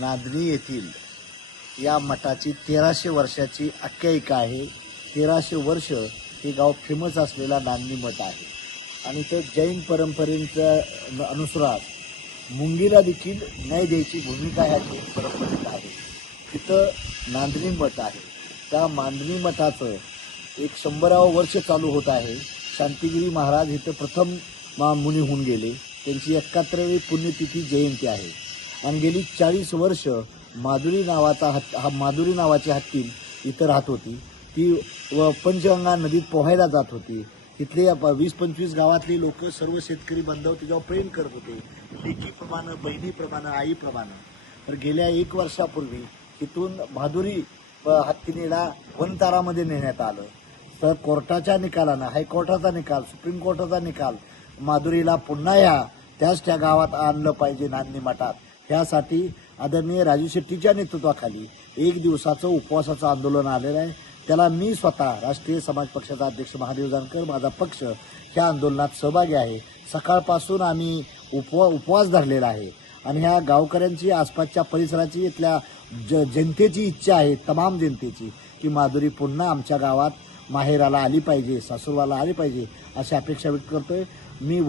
नांदणी येथील या मठाची 1300 वर्षाची आख्यायिका आहे। 1300 वर्ष हे गाव फेमस असलेला नांदणी मठ आहे आणि ते जैन परंपरेच्या अनुसार मुंगीला देखील न्याय द्यायची भूमिका ह्या जैन परंपरेत आहे। तिथं नांदणी मठ आहे। त्या नांदणी मठाचं एक 100वे वर्ष चालू होत आहे। शांतिगिरी महाराज इथं प्रथम मुनी होऊन गेले। त्यांची 71वी पुण्यतिथी जयंती आहे आणि गेली 40 वर्ष माधुरी नावाची हत्ती इथं राहत होती। ती पंचगंगा नदीत पोहायला जात होती। तिथले 20-25 गावातली लोक सर्व शेतकरी बांधव तिच्यावर प्रेम करत होते, लेकीप्रमाणे, बहिणीप्रमाणे, आईप्रमाणे। तर गेल्या 1 वर्षापूर्वी तिथून माधुरी हत्तीला वनतारामध्ये नेण्यात आलं। तर कोर्टाच्या निकालानं, हायकोर्टाचा निकाल, सुप्रीम कोर्टाचा निकाल, माधुरीला पुन्हा त्या गावात आणलं पाहिजे नांदणी मठात। त्यासाठी आदरणीय राजू शेट्टीच्या नेतृत्वाखाली 1 दिवसाचं उपवासाचं आंदोलन आलेलं आहे। त्याला मी स्वतः राष्ट्रीय समाज पक्षाचा अध्यक्ष महादेव जानकर, माझा पक्ष ह्या आंदोलनात सहभागी आहे। सकाळपासून आम्ही उपवास धरलेला आहे आणि ह्या गावकऱ्यांची, आसपासच्या परिसराची, इथल्या जनतेची इच्छा आहे, तमाम जनतेची, की माधुरी पुन्हा आमच्या गावात माहेराला आली पाहिजे, सासूरवाला आली पाहिजे अशी अपेक्षा व्यक्त करतोय। मी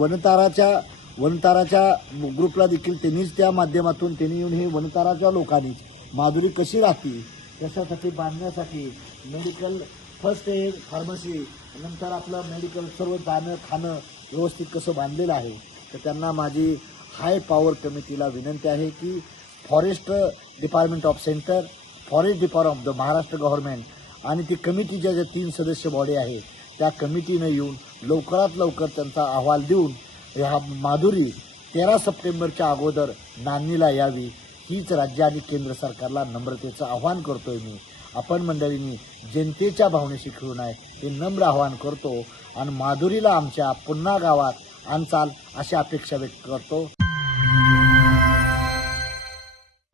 वनताराच्या ग्रुपला देखील त्यांनीच त्या माध्यमातून त्यांनी येऊन हे वनताराच्या लोकांनीच माधुरी कशी राहते त्याच्यासाठी बांधण्यासाठी मेडिकल, फर्स्ट एड, फार्मसी, नंतर आपलं मेडिकल सर्व जाणं खाणं व्यवस्थित कसं बांधलेलं आहे। तर त्यांना माझी हाय पॉवर कमिटीला विनंती आहे की forest department of centre, forest department of the Maharashtra government आणि ती कमिटीच्या ज्या 3 सदस्य बॉडी आहे त्या कमिटीनं येऊन लवकरात लवकर त्यांचा अहवाल देऊन ह्या माधुरी 13 सप्टेंबरच्या अगोदर नांदणीला यावी हीच राज्य आणि केंद्र सरकारला नम्रतेचं आव्हान करतोय मी। आपण मंडळींनी जनतेच्या भावनेशी खेळू नये हे नम्र आवाहन करतो आणि माधुरीला आमच्या पुन्हा गावात आणचाल अशी अपेक्षा व्यक्त करतो।